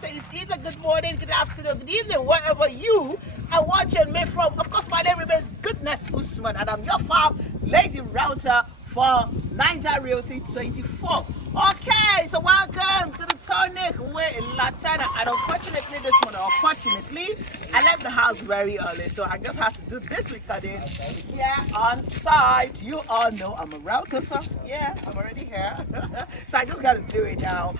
say it's either good morning, good afternoon, good evening, wherever you are watching me from. Of course, my name remains Goodness Usman, and I'm your farm lady router for Niger Realty 24. Okay, so welcome to the Tonic With Latana. And unfortunately, this morning, I left the house very early, so I just have to do this recording here on site. You all know I'm a router, so yeah, I'm already here. So I just got to do it now,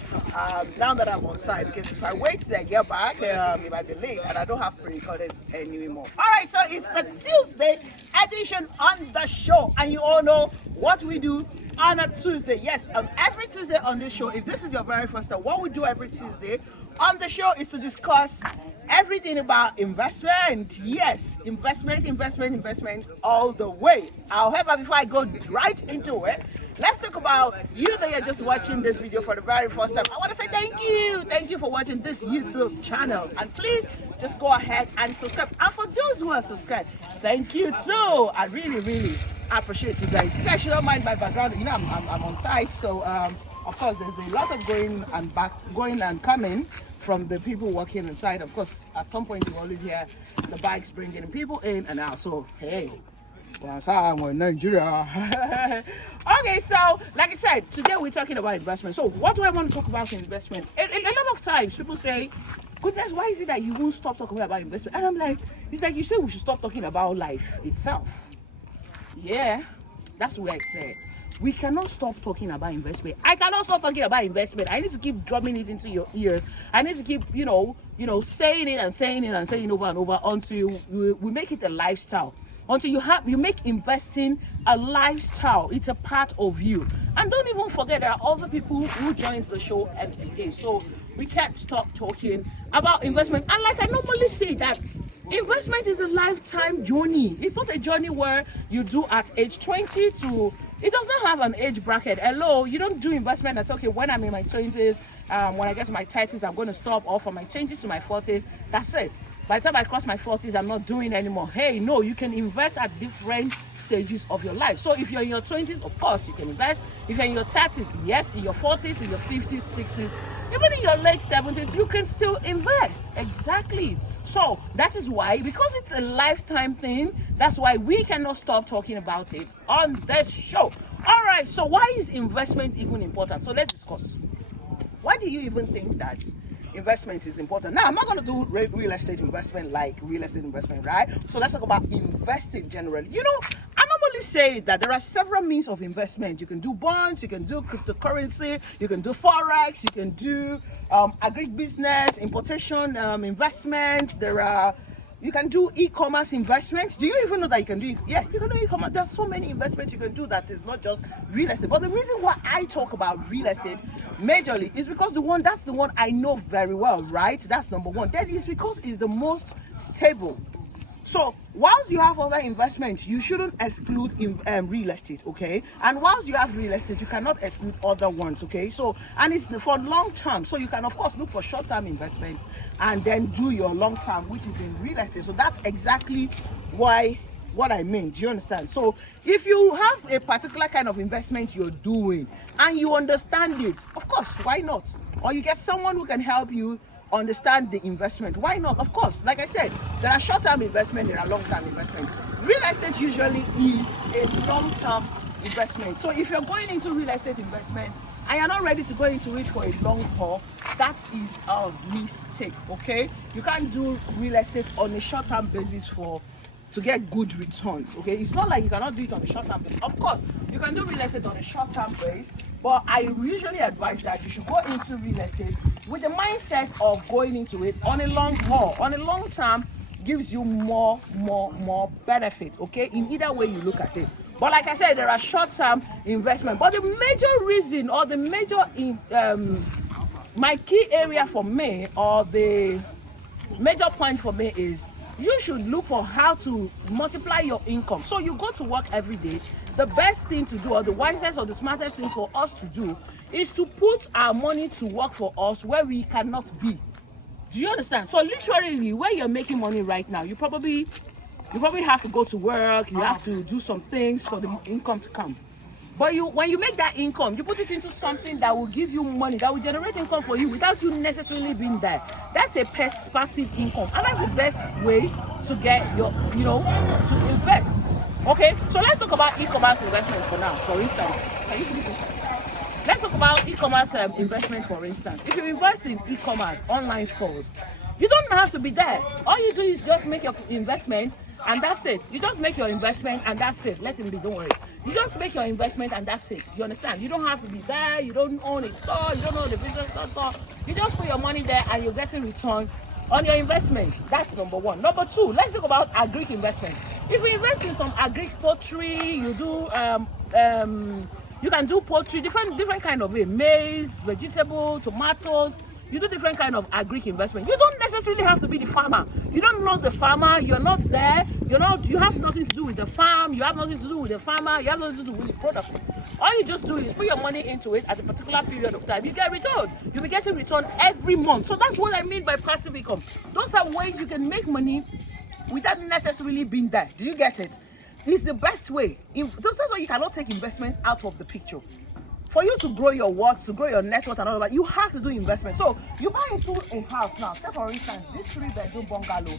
now that I'm on site, because if I wait till I get back, it might be late, and I don't have pre-recorded anymore. All right, so it's the Tuesday edition on the show, and you all know what we do on a Tuesday. Yes, every Tuesday on this show, if this is your very first time, what we do every Tuesday on the show is to discuss everything about investment. Yes, investment all the way. However, before I go right into it, let's talk about you that are just watching this video for the very first time. I want to say thank you for watching this YouTube channel, and please just go ahead and subscribe. And for those who are subscribed, thank you too. I really appreciate you guys. You guys should not mind my background. You know, I'm on site, so of course there's a lot of going and coming from the people working inside. Of course, at some point you always hear the bikes bringing people in and out. So hey, I'm in Nigeria. Okay, so like I said, today we're talking about investment. So what do I want to talk about in investment? A lot of times people say, goodness, why is it that you won't stop talking about investment? And I'm like, it's like you say we should stop talking about life itself. Yeah, that's what I said. We cannot stop talking about investment. I cannot stop talking about investment. I need to keep drumming it into your ears. I need to keep, saying it over and over until we make it a lifestyle. Until you make investing a lifestyle. It's a part of you. And don't even forget there are other people who joins the show every day. So we can't stop talking about investment. And like I normally say that investment is a lifetime journey. It's not a journey where you do at age 20 to, it does not have an age bracket. Hello, you don't do investment that's okay, when I'm in my 20s, when I get to my 30s, I'm going to stop, or from my 20s to my 40s, that's it. By the time I cross my 40s, I'm not doing anymore. Hey, no, you can invest at different stages of your life. So if you're in your 20s, of course, you can invest. If you're in your 30s, yes. In your 40s, in your 50s, 60s, even in your late 70s, you can still invest. Exactly. So that is why, because it's a lifetime thing, that's why we cannot stop talking about it on this show. All right, so why is investment even important? So let's discuss. Why do you even think that investment is important? Now, I'm not going to do real estate investment like real estate investment, right? So let's talk about investing generally. I normally say that there are several means of investment. You can do bonds, you can do cryptocurrency, you can do forex, you can do agribusiness, importation investment. You can do e-commerce investments. Do you even know that you can do? Yeah, you can do e-commerce. There's so many investments you can do that is not just real estate. But the reason why I talk about real estate majorly is because that's the one I know very well, right? That's number one. That is because it's the most stable. So whilst you have other investments, you shouldn't exclude real estate, okay? And whilst you have real estate, you cannot exclude other ones, okay? So, and it's for long term. So you can, of course, look for short-term investments and then do your long-term, which is in real estate. So that's exactly what I mean. Do you understand? So if you have a particular kind of investment you're doing and you understand it, of course, why not? Or you get someone who can help you understand the investment, why not? Of course, like I said, there are short-term investment, there are long-term investment. Real estate usually is a long-term investment. So if you're going into real estate investment and you're not ready to go into it for a long haul, that is a mistake, okay? You can't do real estate on a short-term basis to get good returns, okay? It's not like you cannot do it on a short-term basis. Of course, you can do real estate on a short-term basis, but I usually advise that you should go into real estate with the mindset of going into it on a long haul. On a long term, gives you more benefit, okay? In either way you look at it. But like I said, there are short-term investment. But the major reason, or the major my key area for me, or the major point for me is you should look for how to multiply your income. So you go to work every day. The best thing to do, or the wisest or the smartest thing for us to do, is to put our money to work for us where we cannot be. Do you understand? So literally, where you're making money right now, you probably have to go to work, you have to do some things for the income to come. But when you make that income, you put it into something that will give you money, that will generate income for you without you necessarily being there. That's a passive income, and that's the best way to get your, to invest. Okay, so let's talk about e-commerce investment for now. For instance, let's talk about e-commerce investment. For instance, if you invest in e-commerce online stores, you don't have to be there. All you do is just make your investment, and that's it. You just make your investment, and that's it. Let him be, don't worry. You just make your investment, and that's it. You understand? You don't have to be there. You don't own a store. You don't own the business store. You just put your money there, and you're getting return on your investment. That's number one. Number two, let's talk about agric investment. If you invest in some agric poultry, you do you can do poultry, different kind of way, maize, vegetable, tomatoes. You do different kind of agric investment. You don't necessarily have to be the farmer. You don't know the farmer. You're not there. You have nothing to do with the farm. You have nothing to do with the farmer. You have nothing to do with the product. All you just do is put your money into it at a particular period of time. You get return. You'll be getting return every month. So that's what I mean by passive income. Those are ways you can make money without necessarily being there. Do you get it? It's the best way. That's why you cannot take investment out of the picture. For you to grow your wealth, to grow your net worth and all that, you have to do investment. So you buy into a house now. Say for instance, this 3-bedroom bungalow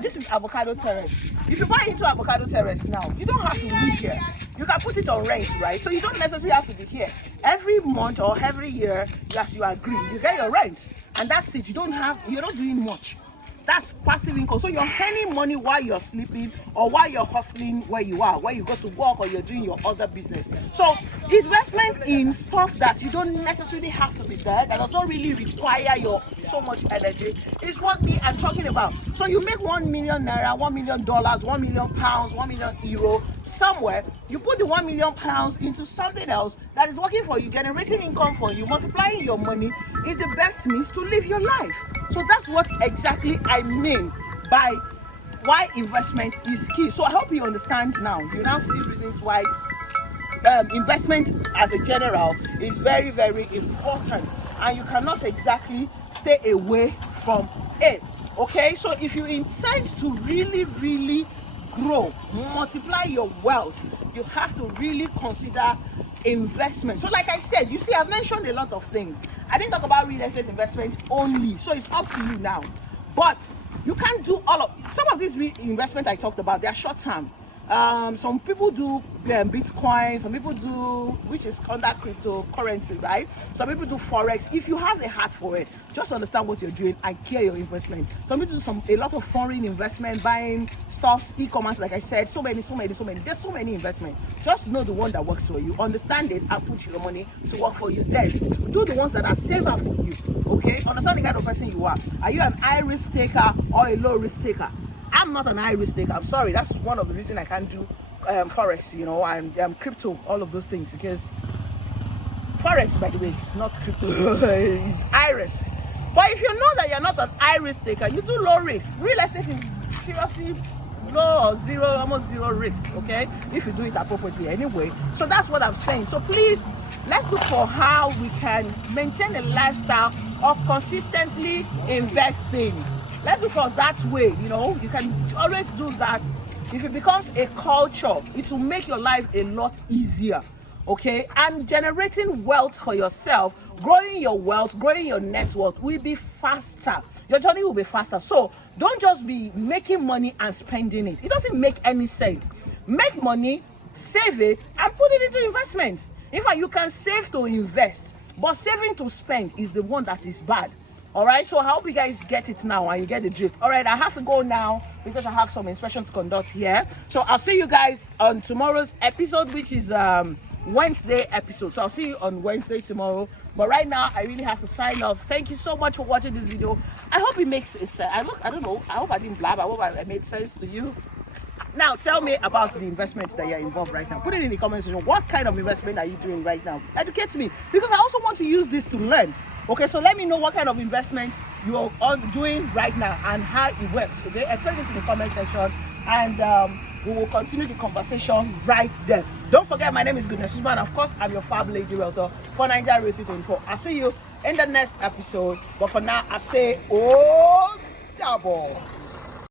this is Avocado Terrace. If you buy into Avocado Terrace now, you don't have to live here. You can put it on rent, right? So you don't necessarily have to be here. Every month or every year, as you agree, you get your rent, and that's it. You're not doing much. That's passive income. So you're earning money while you're sleeping or while you're hustling where you are, where you go to work or you're doing your other business. So investment in stuff that you don't necessarily have to be there, that does not really require your so much energy, is what I'm talking about. So you make 1 million naira, $1 million, 1 million pounds, 1 million euro somewhere. You put the 1 million pounds into something else that is working for you, generating income for you, multiplying your money is the best means to live your life. So that's what exactly I mean by why investment is key. So I hope you understand now. You now see reasons why investment as a general is very, very important, and you cannot exactly stay away from it. Okay, so if you intend to really, really grow, multiply your wealth, you have to really consider investment. So like I said, you see, I've mentioned a lot of things. I didn't talk about real estate investment only, so it's up to you now. But you can't do some of these investment I talked about. They are short term. Some people do Bitcoin, some people do, which is under cryptocurrency, right? Some people do Forex. If you have a heart for it, just understand what you're doing and care your investment. Some people do a lot of foreign investment, buying stocks, e-commerce, like I said, so many. There's so many investments. Just know the one that works for you, understand it, and put your money to work for you. Then do the ones that are safer for you. Okay, understand the kind of person you are. Are you an high risk taker or a low risk taker? I'm not an high risk taker. I'm sorry. That's one of the reasons I can't do Forex, and crypto, all of those things, because Forex, by the way, not crypto, is high risk. But if you know that you're not an high risk taker, you do low risk. Real estate is seriously low or zero, almost zero risk, okay? If you do it appropriately anyway. So that's what I'm saying. So please, let's look for how we can maintain a lifestyle of consistently investing. Let's look for that way. You can always do that. If it becomes a culture, it will make your life a lot easier, okay? And generating wealth for yourself, growing your wealth, growing your net worth will be faster. Your journey will be faster. So don't just be making money and spending it. It doesn't make any sense. Make money, save it, and put it into investment. In fact, you can save to invest, but saving to spend is the one that is bad. All right, so I hope you guys get it now and you get the drift. All right, I have to go now because I have some inspection to conduct here. So I'll see you guys on tomorrow's episode, which is Wednesday episode. So I'll see you on Wednesday tomorrow. But right now, I really have to sign off. Thank you so much for watching this video. I hope it makes sense. I don't know. I hope I didn't blab. I hope I made sense to you. Now, tell me about the investment that you're involved right now. Put it in the comment section. What kind of investment are you doing right now? Educate me, because I also want to use this to learn. Okay, so let me know what kind of investment you're doing right now and how it works. Okay, explain it in the comment section, and we will continue the conversation right there. Don't forget, my name is Goodness Usman. Of course, I'm your Fab Lady Realtor for Nigeria Real Estate 24. I'll see you in the next episode. But for now, I say, oh, double.